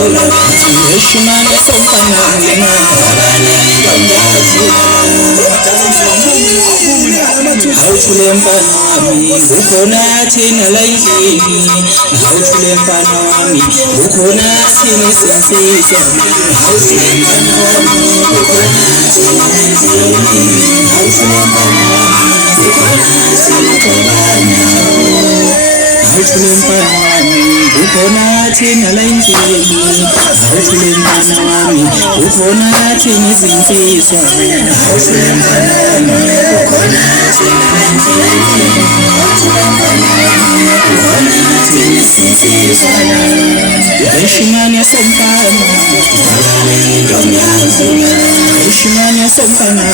Heshimane somfana wena Hawuthule mfana wami ukhona thina la endlini Hawuthule mfana wami ukhona thina sinsizwa Hawuthule mfana wami ukhona thina endlini Hawuthule mfana wami ukhona thina tobana Hawuthule mfana wami ukhona thina la endlini Hawuthule mfana wami ukhona thina izinsizwa Hawuthule mfana wami ukhona thina la endlini Hawuthule mfana wami ukhona thina izinsizwa Heshimane somfana Heshimane somfana